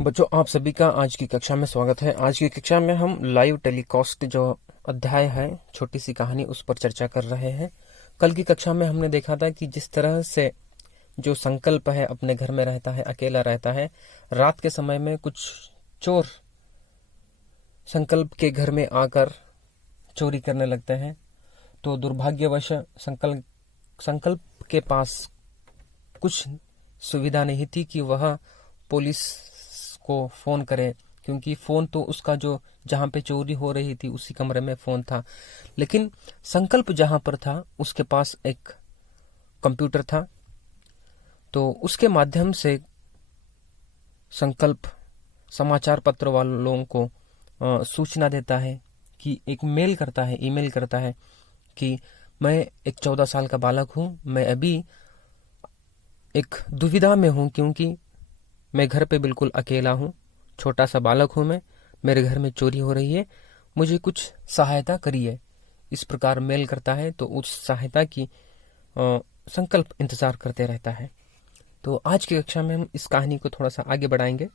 बच्चों, आप सभी का आज की कक्षा में स्वागत है। आज की कक्षा में हम लाइव टेलीकास्ट जो अध्याय है, छोटी सी कहानी, उस पर चर्चा कर रहे हैं। कल की कक्षा में हमने देखा था कि जिस तरह से जो संकल्प है अपने घर में रहता है, अकेला रहता है, रात के समय में कुछ चोर संकल्प के घर में आकर चोरी करने लगते हैं। तो दुर्भाग्यवश संकल्प के पास कुछ सुविधा नहीं थी कि वह पुलिस को फोन करे, क्योंकि फोन तो उसका जो जहां पे चोरी हो रही थी उसी कमरे में फोन था। लेकिन संकल्प जहां पर था उसके पास एक कंप्यूटर था। तो उसके माध्यम से संकल्प समाचार पत्र वालों को सूचना देता है कि एक मेल करता है, ईमेल करता है कि मैं एक 14 साल का बालक हूं। मैं अभी एक दुविधा में हूं क्योंकि मैं घर पे बिल्कुल अकेला हूं, छोटा सा बालक हूं मैं, मेरे घर में चोरी हो रही है, मुझे कुछ सहायता करिए। इस प्रकार मेल करता है। तो उस सहायता की संकल्प इंतजार करते रहता है। तो आज की कक्षा में हम इस कहानी को थोड़ा सा आगे बढ़ाएंगे।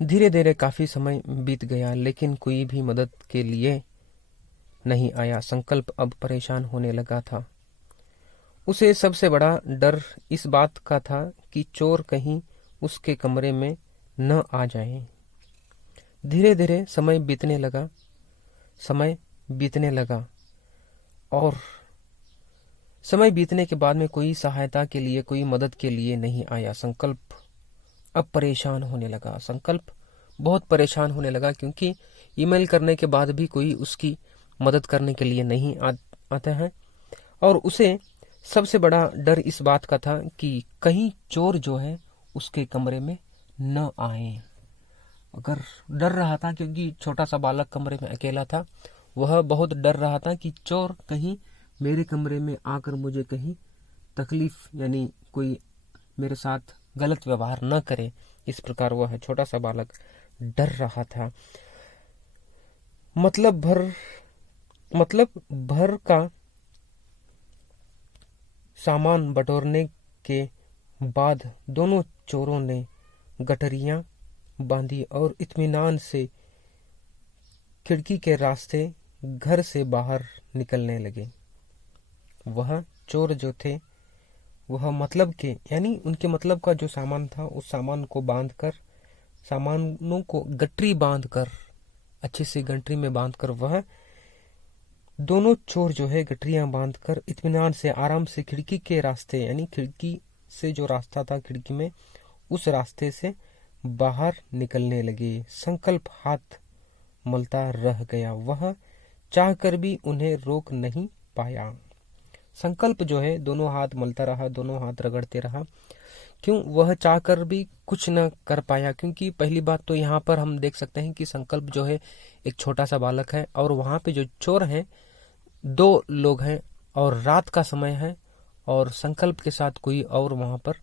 धीरे धीरे काफी समय बीत गया, लेकिन कोई भी मदद के लिए नहीं आया। संकल्प अब परेशान होने लगा था। उसे सबसे बड़ा डर इस बात का था कि चोर कहीं उसके कमरे में न आ जाए। धीरे धीरे समय बीतने लगा और समय बीतने के बाद में कोई सहायता के लिए, कोई मदद के लिए नहीं आया। संकल्प अब परेशान होने लगा। संकल्प बहुत परेशान होने लगा क्योंकि ईमेल करने के बाद भी कोई उसकी मदद करने के लिए नहीं आता है। और उसे सबसे बड़ा डर इस बात का था कि कहीं चोर जो है उसके कमरे में न आए। अगर डर रहा था, क्योंकि छोटा सा बालक कमरे में अकेला था, वह बहुत डर रहा था कि चोर कहीं मेरे कमरे में आकर मुझे कहीं तकलीफ, यानी कोई मेरे साथ गलत व्यवहार न करे। इस प्रकार वह छोटा सा बालक डर रहा था। मतलब भर का सामान बटोरने के बाद दोनों चोरों ने गठरियां बांधी और इत्मीनान से खिड़की के रास्ते घर से बाहर निकलने लगे। वह चोर जो थे वह मतलब के, यानी उनके मतलब का जो सामान था, उस सामान को बांधकर, सामानों को गठरी बांधकर, अच्छे से गठरी में बांधकर, वह दोनों चोर जो है गठरियां बांधकर इत्मीनान से, आराम से खिड़की के रास्ते, यानी खिड़की से जो रास्ता था खिड़की में, उस रास्ते से बाहर निकलने लगे। संकल्प हाथ मलता रह गया। वह चाहकर भी उन्हें रोक नहीं पाया। संकल्प जो है दोनों हाथ मलता रहा, दोनों हाथ रगड़ते रहा। क्यों? वह चाहकर भी कुछ न कर पाया, क्योंकि पहली बात तो यहाँ पर हम देख सकते हैं कि संकल्प जो है एक छोटा सा बालक है और वहां पे जो चोर हैं 2 लोग हैं और रात का समय है और संकल्प के साथ कोई और वहां पर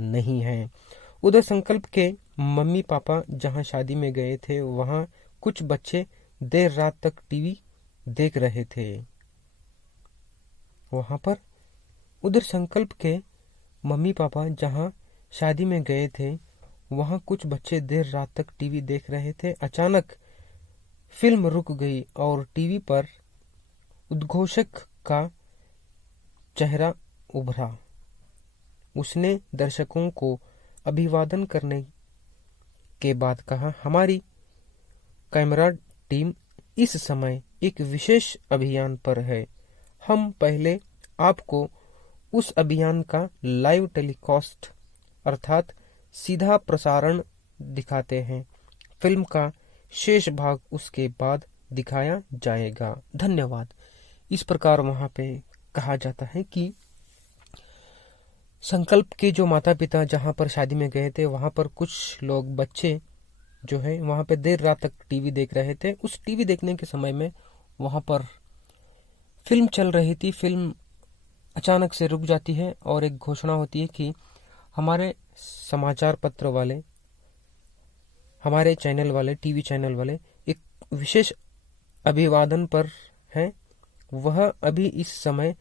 नहीं है। उधर संकल्प के मम्मी पापा जहां शादी में गए थे, वहां कुछ बच्चे देर रात तक टीवी देख रहे थे। वहां पर उधर संकल्प के मम्मी पापा जहां शादी में गए थे, वहां कुछ बच्चे देर रात तक टीवी देख रहे थे। अचानक फिल्म रुक गई और टीवी पर उद्घोषक का चेहरा उभरा। उसने दर्शकों को अभिवादन करने के बाद कहा, हमारी कैमरा टीम इस समय एक विशेष अभियान पर है। हम पहले आपको उस अभियान का लाइव टेलीकास्ट अर्थात सीधा प्रसारण दिखाते हैं। फिल्म का शेष भाग उसके बाद दिखाया जाएगा। धन्यवाद। इस प्रकार वहां पे कहा जाता है कि संकल्प के जो माता पिता जहां पर शादी में गए थे, वहां पर कुछ लोग, बच्चे जो है, वहां पे देर रात तक टीवी देख रहे थे। उस टीवी देखने के समय में वहां पर फिल्म चल रही थी। फिल्म अचानक से रुक जाती है और एक घोषणा होती है कि हमारे समाचार पत्र वाले, हमारे चैनल वाले, टीवी चैनल वाले एक विशेष अभिवादन पर हैं। वह अभी इस समय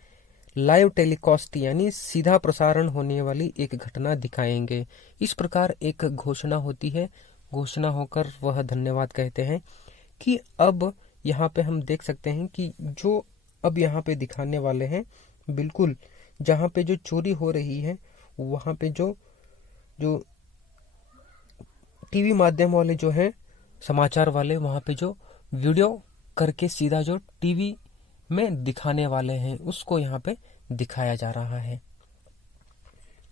लाइव टेलीकास्ट यानी सीधा प्रसारण होने वाली एक घटना दिखाएंगे। इस प्रकार एक घोषणा होती है। घोषणा होकर वह धन्यवाद कहते हैं कि अब यहाँ पे हम देख सकते हैं कि जो अब यहाँ पे दिखाने वाले हैं, बिल्कुल जहाँ पे जो चोरी हो रही है वहाँ पे जो जो टीवी माध्यम वाले जो है, समाचार वाले, वहाँ पे जो वीडियो करके सीधा जो टीवी में दिखाने वाले हैं उसको यहाँ पे दिखाया जा रहा है।